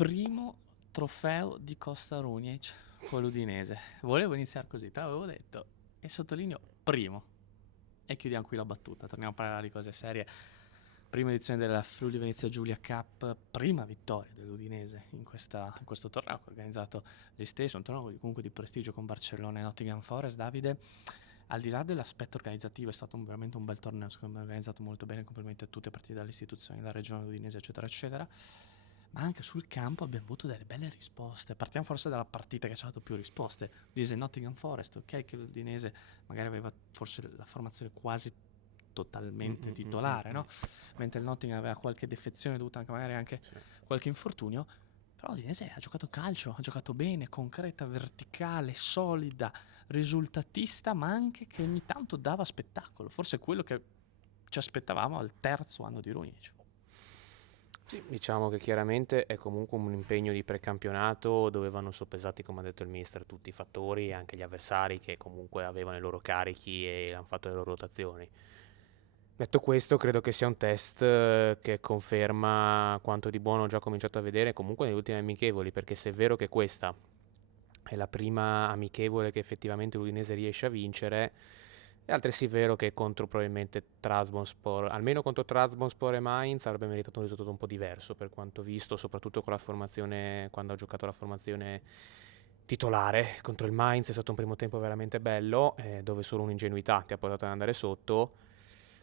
primo trofeo di Costa Runjic con l'Udinese. Volevo iniziare così, te l'avevo detto, e sottolineo primo. E chiudiamo qui la battuta, torniamo a parlare di cose serie. Prima edizione della Friuli Venezia Giulia Cup, prima vittoria dell'Udinese in questo torneo che ha organizzato gli stessi, un torneo comunque di prestigio con Barcellona e Nottingham Forest. Davide, al di là dell'aspetto organizzativo, è stato veramente un bel torneo, secondo me organizzato molto bene, complimenti a tutte a partire dalle istituzioni, dalla regione udinese, eccetera, eccetera. Ma anche sul campo abbiamo avuto delle belle risposte. Partiamo forse dalla partita che ci ha dato più risposte. Udinese Nottingham Forest, ok, che l'Udinese magari aveva forse la formazione quasi totalmente titolare, no? Mentre il Nottingham aveva qualche defezione dovuta anche magari anche qualche infortunio. Però l'Udinese ha giocato calcio, ha giocato bene, concreta, verticale, solida, risultatista, ma anche che ogni tanto dava spettacolo. Forse è quello che ci aspettavamo al terzo anno di Runjic. Sì, diciamo che chiaramente è comunque un impegno di precampionato dove vanno soppesati, come ha detto il mister, tutti i fattori e anche gli avversari che comunque avevano i loro carichi e hanno fatto le loro rotazioni. Detto questo, credo che sia un test che conferma quanto di buono ho già cominciato a vedere comunque nelle ultime amichevoli, perché se è vero che questa è la prima amichevole che effettivamente l'Udinese riesce a vincere, è altresì vero che contro probabilmente Trabzonspor, almeno contro Trabzonspor e Mainz, avrebbe meritato un risultato un po' diverso per quanto visto, soprattutto con la formazione, quando ha giocato la formazione titolare. Contro il Mainz è stato un primo tempo veramente bello, dove solo un'ingenuità ti ha portato ad andare sotto.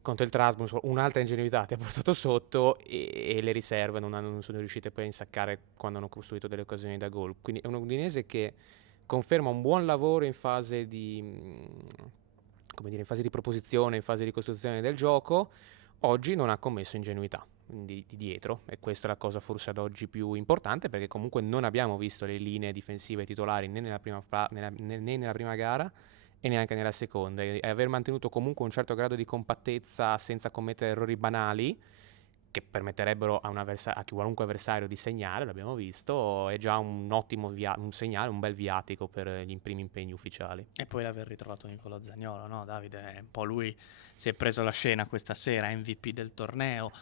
Contro il Trabzonspor un'altra ingenuità ti ha portato sotto e le riserve non sono riuscite poi a insaccare quando hanno costruito delle occasioni da gol. Quindi è un Udinese che conferma un buon lavoro in fase come dire, in fase di proposizione, in fase di costruzione del gioco. Oggi non ha commesso ingenuità di dietro, e questa è la cosa forse ad oggi più importante, perché comunque non abbiamo visto le linee difensive titolari né nella prima gara e neanche nella seconda, e aver mantenuto comunque un certo grado di compattezza senza commettere errori banali che permetterebbero a qualunque avversario di segnare, l'abbiamo visto, è già un ottimo un segnale, un bel viatico per gli primi impegni ufficiali. E poi l'aver ritrovato Nicolò Zaniolo, no Davide? Un po' lui si è preso la scena questa sera, MVP del torneo,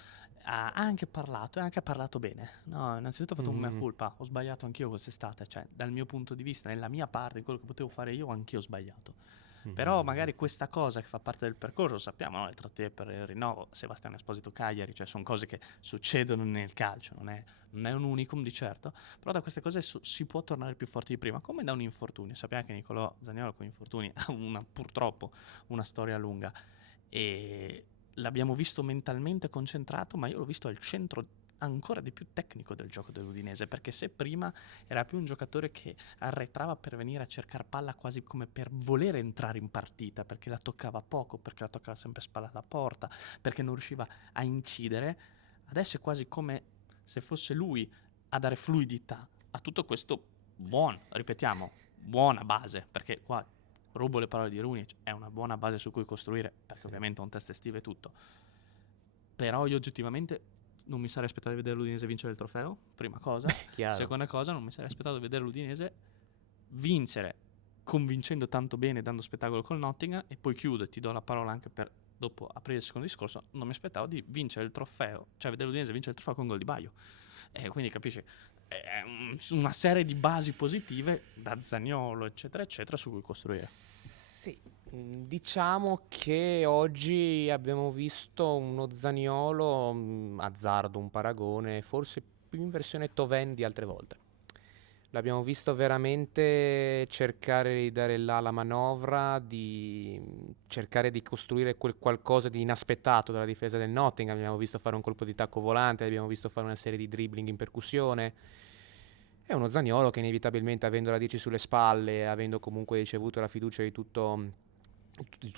ha anche parlato e anche ha parlato bene. No, innanzitutto ho fatto un mea culpa, ho sbagliato anch'io quest'estate, cioè dal mio punto di vista, nella mia parte, in quello che potevo fare io, anch'io ho sbagliato. Però magari questa cosa che fa parte del percorso, sappiamo, no? Le trattative per il rinnovo, Sebastiano Esposito Cagliari, cioè sono cose che succedono nel calcio, non è un unicum di certo, però da queste cose si può tornare più forti di prima, come da un infortunio. Sappiamo che Nicolò Zaniolo con infortuni ha purtroppo una storia lunga e l'abbiamo visto mentalmente concentrato, ma io l'ho visto al centro ancora di più tecnico del gioco dell'Udinese, perché se prima era più un giocatore che arretrava per venire a cercare palla quasi come per voler entrare in partita, perché la toccava poco, perché la toccava sempre spalla alla porta, perché non riusciva a incidere, adesso è quasi come se fosse lui a dare fluidità a tutto questo ripetiamo, buona base, perché qua rubo le parole di Runic, è una buona base su cui costruire, perché ovviamente è un test estivo e tutto. Però io oggettivamente non mi sarei aspettato di vedere l'Udinese vincere il trofeo, prima cosa. Chiaro. Seconda cosa, non mi sarei aspettato di vedere l'Udinese vincere convincendo tanto bene, dando spettacolo col Nottingham. E poi chiudo e ti do la parola anche per dopo aprire il secondo discorso. Non mi aspettavo di vincere il trofeo, cioè vedere l'Udinese vincere il trofeo con gol di Baio. E quindi capisci, è una serie di basi positive da Zaniolo eccetera eccetera su cui costruire. Sì, diciamo che oggi abbiamo visto uno Zaniolo, azzardo un paragone, forse più in versione Toven di altre volte. L'abbiamo visto veramente cercare di dare là la manovra, di cercare di costruire quel qualcosa di inaspettato dalla difesa del Nottingham. Abbiamo visto fare un colpo di tacco volante, abbiamo visto fare una serie di dribbling in percussione. È uno Zaniolo che inevitabilmente, avendo la 10 sulle spalle, avendo comunque ricevuto la fiducia di tutto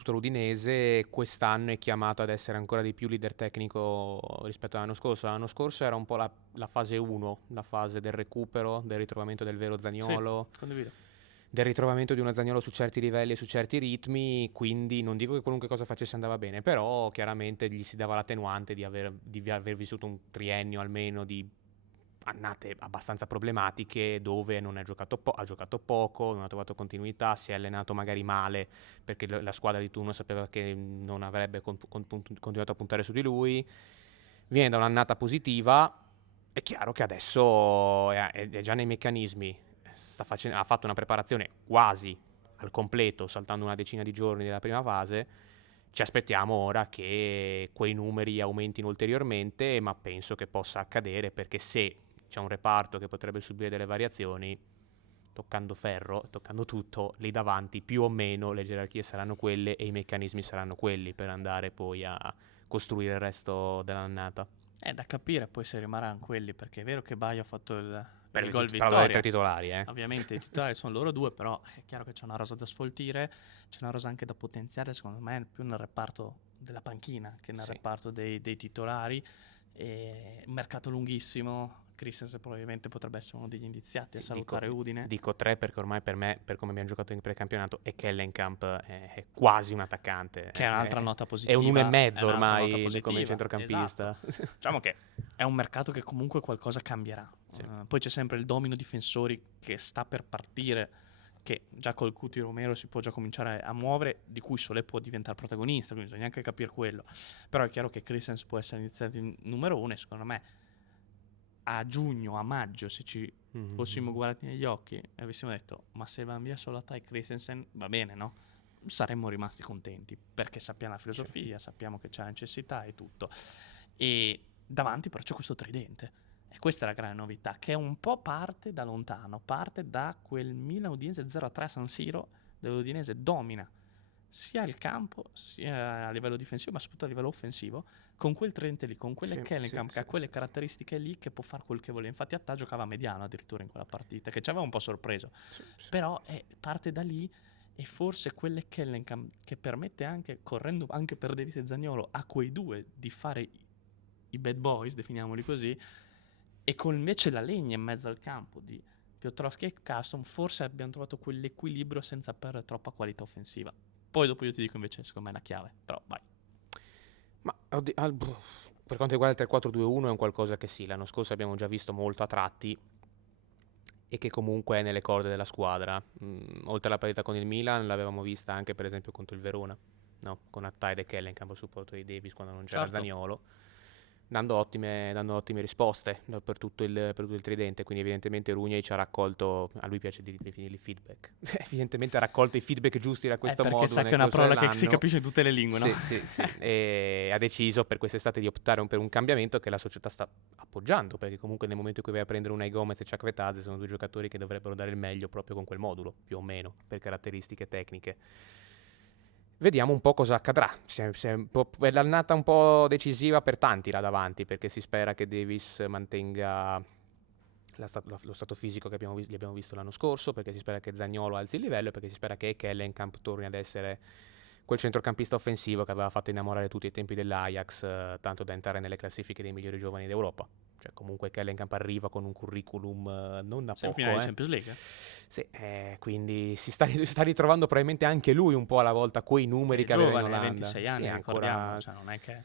l'Udinese, quest'anno è chiamato ad essere ancora di più leader tecnico rispetto all'anno scorso. L'anno scorso era un po' la fase 1, la fase del recupero, del ritrovamento del vero Sì, Zaniolo, condivido. del ritrovamento di uno Zaniolo su certi livelli e su certi ritmi, quindi non dico che qualunque cosa facesse andava bene, però chiaramente gli si dava l'attenuante di aver vissuto un triennio almeno di annate abbastanza problematiche dove non ha giocato poco, non ha trovato continuità, si è allenato magari male perché la squadra di turno sapeva che non avrebbe continuato a puntare su di lui. Viene da un'annata positiva È chiaro che adesso è già nei meccanismi, ha fatto una preparazione quasi al completo, saltando una decina di giorni della prima fase. Ci aspettiamo ora che quei numeri aumentino ulteriormente, ma penso che possa accadere, perché se c'è un reparto che potrebbe subire delle variazioni, toccando ferro, toccando tutto, lì davanti più o meno le gerarchie saranno quelle e i meccanismi saranno quelli per andare poi a costruire il resto dell'annata. È da capire poi se rimarranno quelli, perché è vero che Baio ha fatto Per il gol parlo delle tre vittoria. titolari, eh. Ovviamente i titolari sono loro due, però è chiaro che c'è una rosa da sfoltire, c'è una rosa anche da potenziare, secondo me, più nel reparto della panchina che nel Sì. reparto dei titolari. Un mercato lunghissimo. Christensen probabilmente potrebbe essere uno degli indiziati a Sì, salutare Udine. Dico tre perché ormai per me, per come abbiamo giocato in precampionato, e Kellenkamp è quasi un attaccante. Che è un'altra nota È positiva. un 1,5 è un'altra nota ormai come positiva, centrocampista. esatto. Diciamo che è un mercato che comunque qualcosa cambierà. Sì. Poi c'è sempre il domino difensori che sta per partire, che già col Cuti Romero si può già cominciare a muovere, di cui Solé può diventare protagonista, quindi bisogna anche capire quello. Però è chiaro che Christensen può essere iniziato in numero uno e secondo me a giugno, a maggio, se ci fossimo guardati negli occhi e avessimo detto ma se van via Solotai e Christensen va bene, no? Saremmo rimasti contenti perché sappiamo la filosofia, sappiamo che c'è la necessità e tutto. E davanti però c'è questo tridente. E questa è la grande novità, che è un po' parte da lontano, parte da quel Milan-Udinese 0-3 a San Siro, dove l'Udinese domina sia il campo, sia a livello difensivo, ma soprattutto a livello offensivo, con quel tridente lì, con quelle Kellenkamp, che ha quelle caratteristiche lì, che può fare quel che vuole. Infatti Attà giocava mediano addirittura in quella partita, che ci aveva un po' sorpreso. Però parte da lì, e forse quelle Kellenkamp che permette anche, correndo anche per Davis e Zaniolo, a quei due di fare i bad boys, definiamoli così, e con invece la legna in mezzo al campo di Piotrowski e Caston, forse abbiamo trovato quell'equilibrio senza perdere troppa qualità offensiva. Poi dopo io ti dico invece, secondo me è la chiave, però vai. Ma per quanto riguarda il 3-4-2-1 è un qualcosa che sì, l'anno scorso abbiamo già visto molto a tratti e che comunque è nelle corde della squadra. Oltre alla parità con il Milan l'avevamo vista anche per esempio contro il Verona, no? Con Attay e Kellenkamp a supporto di Davis quando non c'era Zaniolo, dando ottime risposte per tutto il tridente. Quindi evidentemente Rugni ci ha raccolto, a lui piace definirli feedback, evidentemente ha raccolto i feedback giusti da questo modo. Perché sa che è una parola che si capisce in tutte le lingue, no? Sì. E ha deciso per quest'estate di optare per un cambiamento che la società sta appoggiando, perché comunque nel momento in cui vai a prendere Unai Gomez e Chakvetadze sono due giocatori che dovrebbero dare il meglio proprio con quel modulo, più o meno, per caratteristiche tecniche. Vediamo un po' cosa accadrà. È l'annata un po' decisiva per tanti là davanti, perché si spera che Davis mantenga lo stato fisico che gli abbiamo visto l'anno scorso, perché si spera che Zaniolo alzi il livello e perché si spera che Kellenkamp torni ad essere quel centrocampista offensivo che aveva fatto innamorare tutti ai tempi dell'Ajax, tanto da entrare nelle classifiche dei migliori giovani d'Europa. Cioè comunque Kellenkamp arriva con un curriculum non da poco. Finale di Champions League. Sì, quindi si sta ritrovando probabilmente anche lui un po' alla volta quei numeri che aveva in Olanda. 26 anni, ricordiamo, cioè non è che...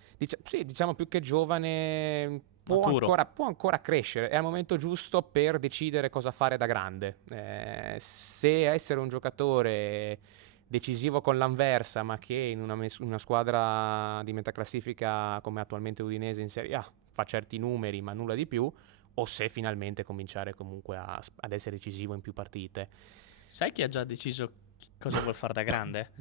diciamo più che giovane, può ancora crescere, è al momento giusto per decidere cosa fare da grande. Se essere un giocatore decisivo con l'Anversa, ma che in una squadra di metà classifica come attualmente Udinese in Serie A fa certi numeri ma nulla di più, o se finalmente cominciare comunque ad essere decisivo in più partite. Sai chi ha già deciso cosa vuol fare da grande?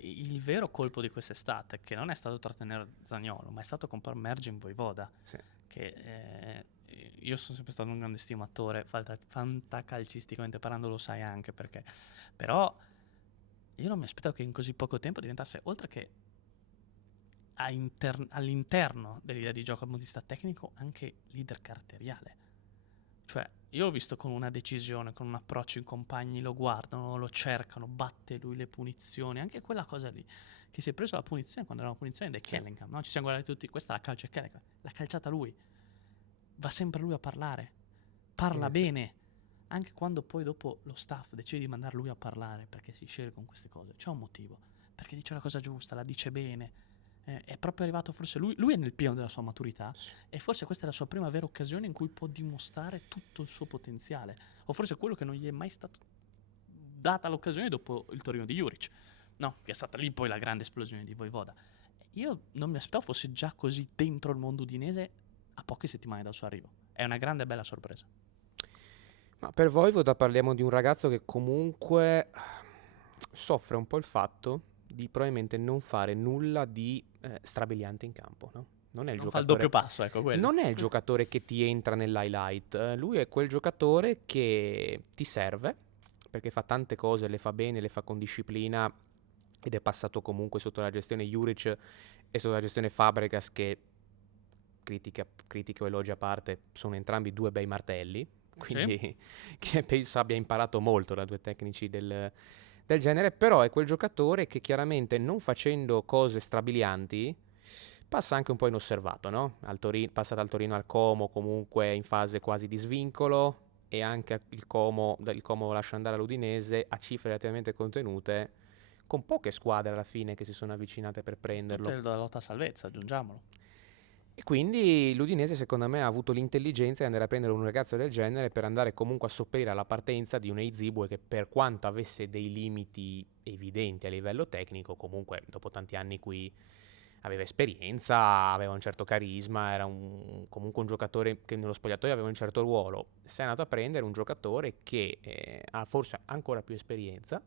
Il vero colpo di quest'estate, che non è stato trattenere Zaniolo, ma è stato comprare Mergin Voivoda, sì. Che io sono sempre stato un grande stimatore, fantacalcisticamente parlando lo sai anche perché, però io non mi aspettavo che in così poco tempo diventasse, oltre che all'interno dell'idea di gioco a modista tecnico, anche leader caratteriale. Cioè, io l'ho visto con una decisione, con un approccio, i compagni lo guardano, lo cercano, batte lui le punizioni, anche quella cosa lì, che si è preso la punizione quando era una punizione del Kellenkamp, no? Ci siamo guardati tutti, questa è la calcia Kellenkamp, l'ha calciata lui, va sempre lui a parlare, parla bene, anche quando poi dopo lo staff decide di mandare lui a parlare, perché si sceglie con queste cose, c'è un motivo, perché dice la cosa giusta, la dice bene. È proprio arrivato forse lui è nel pieno della sua maturità e forse questa è la sua prima vera occasione in cui può dimostrare tutto il suo potenziale, o forse quello che non gli è mai stato data l'occasione dopo il Torino di Juric, no? Che è stata lì poi la grande esplosione di Voivoda. Io non mi aspettavo fosse già così dentro il mondo udinese a poche settimane dal suo arrivo. È una grande e bella sorpresa. Ma per Vojvoda parliamo di un ragazzo che comunque soffre un po' il fatto di probabilmente non fare nulla di strabiliante in campo, no? Non è il Non fa il doppio giocatore, passo, ecco quello. non è il giocatore che ti entra nell'highlight, lui è quel giocatore che ti serve perché fa tante cose, le fa bene, le fa con disciplina ed è passato comunque sotto la gestione Juric e sotto la gestione Fabregas che critica o elogi a parte, sono entrambi due bei martelli, quindi che penso abbia imparato molto da due tecnici del genere, però è quel giocatore che chiaramente non facendo cose strabilianti passa anche un po' inosservato, no? Passa dal Torino al Como comunque in fase quasi di svincolo e anche il Como lascia andare all'Udinese a cifre relativamente contenute con poche squadre alla fine che si sono avvicinate per prenderlo. Tutte la lotta a salvezza, aggiungiamolo. E quindi l'Udinese secondo me ha avuto l'intelligenza di andare a prendere un ragazzo del genere per andare comunque a sopperire alla partenza di un Eizibue che per quanto avesse dei limiti evidenti a livello tecnico, comunque dopo tanti anni qui aveva esperienza, aveva un certo carisma, era comunque un giocatore che nello spogliatoio aveva un certo ruolo. Si è andato a prendere un giocatore che ha forse ancora più esperienza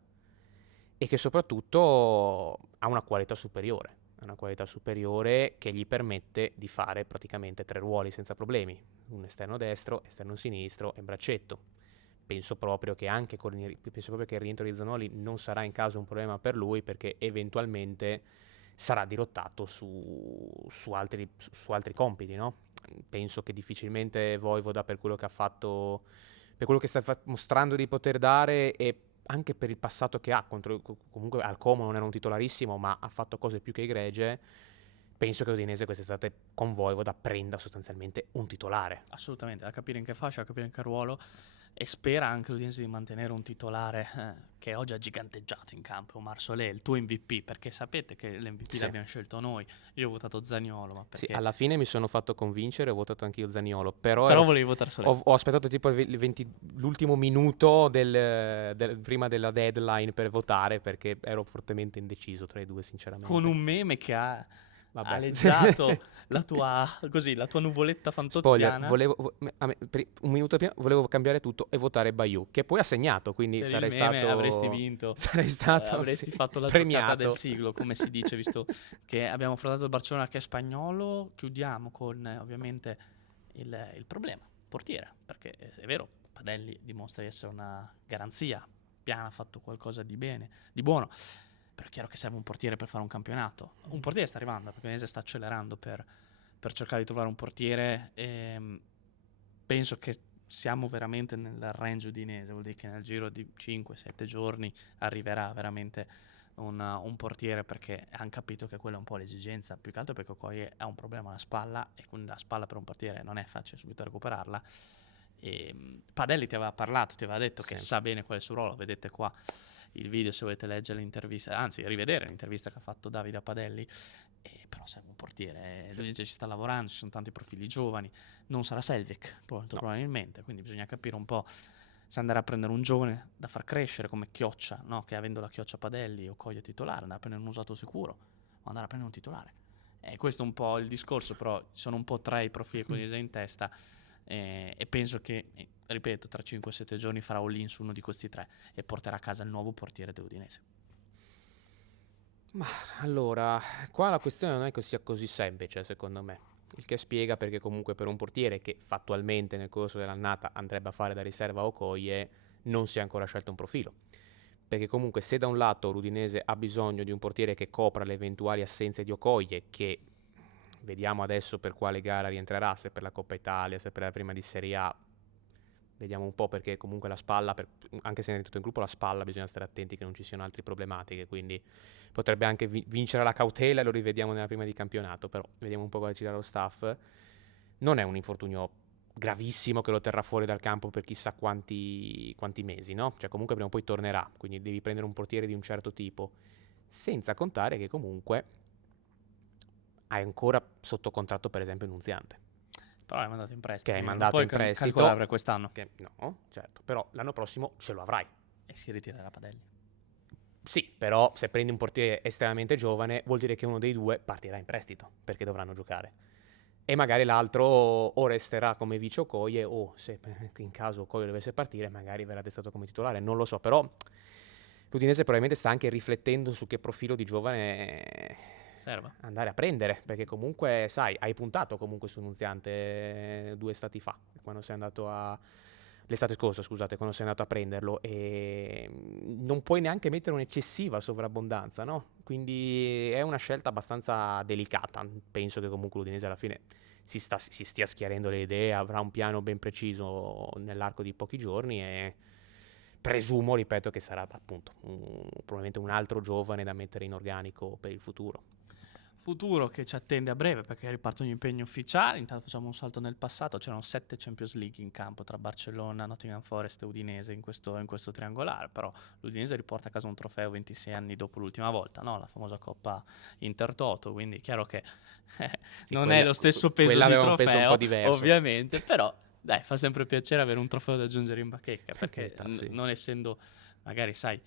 e che soprattutto ha una qualità superiore. Una qualità superiore che gli permette di fare praticamente 3 ruoli senza problemi, un esterno destro, esterno sinistro e braccetto. Penso proprio che il rientro di Zanoli non sarà in caso un problema per lui perché eventualmente sarà dirottato su altri compiti, no? Penso che difficilmente Vojvoda per quello che ha fatto, per quello che sta mostrando di poter dare e anche per il passato che ha, comunque al Como non era un titolarissimo, ma ha fatto cose più che egregie. Penso che Udinese quest'estate con Vojvoda prenda sostanzialmente un titolare. Assolutamente, da capire in che fascia, da capire in che ruolo. E spera anche l'Udinese di mantenere un titolare che oggi ha giganteggiato in campo, Omar Solé, il tuo MVP, perché sapete che l'MVP Sì. l'abbiamo scelto noi. Io ho votato Zaniolo, ma perché... Sì, alla fine mi sono fatto convincere, ho votato anch'io Zaniolo, però volevi votare Solé. ho aspettato tipo l'ultimo minuto prima della deadline per votare perché ero fortemente indeciso tra i due, sinceramente. Con un meme che ha Vabbè. aleggiato la tua nuvoletta fantoziana. Spoiler, per un minuto prima volevo cambiare tutto e votare Bayu, che poi ha segnato, quindi Per sarei il meme stato... avresti vinto. Sarei stato avresti fatto la premiato. giocata del siglo, come si dice, visto che abbiamo affrontato il Barcellona che è spagnolo. Chiudiamo con ovviamente il problema, portiere, perché è vero, Padelli dimostra di essere una garanzia, Piana ha fatto qualcosa di bene, di buono, però è chiaro che serve un portiere per fare un campionato. Un portiere sta arrivando, perché l'Udinese sta accelerando per cercare di trovare un portiere. Penso che siamo veramente nel range udinese, vuol dire che nel giro di 5-7 giorni arriverà veramente un portiere, perché hanno capito che quella è un po' l'esigenza, più che altro perché Okoye ha un problema alla spalla e quindi la spalla per un portiere non è facile subito recuperarla. Padelli ti aveva parlato, ti aveva detto che sa bene qual è il suo ruolo, vedete qua il video se volete leggere l'intervista, anzi rivedere l'intervista che ha fatto Davide a Padelli. Però serve un portiere, lui dice ci sta lavorando, ci sono tanti profili giovani, non sarà Selvik probabilmente, quindi bisogna capire un po' se andare a prendere un giovane da far crescere come Chioccia, no? Che avendo la Chioccia Padelli o Coglio titolare, andare a prendere un usato sicuro o andare a prendere un titolare. Questo è un po' il discorso, però ci sono un po' 3 i profili con in testa e penso che, ripeto, tra 5-7 giorni farà all-in su uno di questi 3 e porterà a casa il nuovo portiere dell'Udinese. Ma allora, qua la questione non è che sia così semplice, secondo me. Il che spiega perché comunque per un portiere che fattualmente nel corso dell'annata andrebbe a fare da riserva a Okoye non si è ancora scelto un profilo. Perché comunque se da un lato l'Udinese ha bisogno di un portiere che copra le eventuali assenze di Okoye, che vediamo adesso per quale gara rientrerà, se per la Coppa Italia, se per la prima di Serie A, vediamo un po', perché comunque la spalla, anche se è rientrato in gruppo, la spalla bisogna stare attenti che non ci siano altre problematiche, quindi potrebbe anche vincere la cautela e lo rivediamo nella prima di campionato, però vediamo un po' come ci darà lo staff. Non è un infortunio gravissimo che lo terrà fuori dal campo per chissà quanti mesi, no? Cioè comunque prima o poi tornerà, quindi devi prendere un portiere di un certo tipo, senza contare che comunque hai ancora sotto contratto per esempio Nunziante. Però l'hai mandato in prestito. Che hai mandato in prestito. Calcolare per quest'anno. No, certo, però l'anno prossimo ce lo avrai. E si ritirerà Padelli. Sì, però se prendi un portiere estremamente giovane vuol dire che uno dei due partirà in prestito, perché dovranno giocare. E magari l'altro o resterà come vice Okoye o se in caso Okoye dovesse partire magari verrà testato come titolare, non lo so, però l'Udinese probabilmente sta anche riflettendo su che profilo di giovane Serva. andare a prendere, perché comunque, sai, hai puntato comunque su Nunziante 2 estati fa, quando sei andato l'estate scorsa, scusate, quando sei andato a prenderlo, e non puoi neanche mettere un'eccessiva sovrabbondanza, no? Quindi è una scelta abbastanza delicata. Penso che comunque l'Udinese alla fine si stia schiarendo le idee, avrà un piano ben preciso nell'arco di pochi giorni e presumo, ripeto, che sarà appunto probabilmente un altro giovane da mettere in organico per il futuro. Futuro che ci attende a breve perché ripartono gli impegni ufficiali. Intanto facciamo un salto nel passato: c'erano 7 Champions League in campo tra Barcellona, Nottingham Forest e Udinese in questo triangolare, però l'Udinese riporta a casa un trofeo 26 anni dopo l'ultima volta, no? La famosa Coppa Intertoto, quindi è chiaro che Sì, non quella, è lo stesso peso quella di aveva un peso un trofeo, po' diverso. ovviamente, però dai, fa sempre piacere avere un trofeo da aggiungere in bacheca, perché carità, sì. non essendo magari, sai,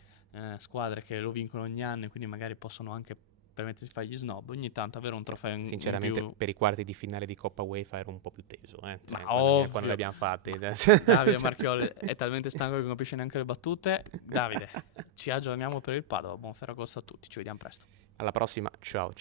squadre che lo vincono ogni anno e quindi magari possono anche permettersi di fare gli snob, ogni tanto avere un trofeo in Sinceramente, più. per i quarti di finale di Coppa UEFA ero un po' più teso, Ma cioè, ovvio. quando li abbiamo fatti. Davide Marchioli è talmente stanco che non capisce neanche le battute. Davide, ci aggiorniamo per il Padova. Buon Ferragosto a tutti, ci vediamo presto. Alla prossima, ciao ciao.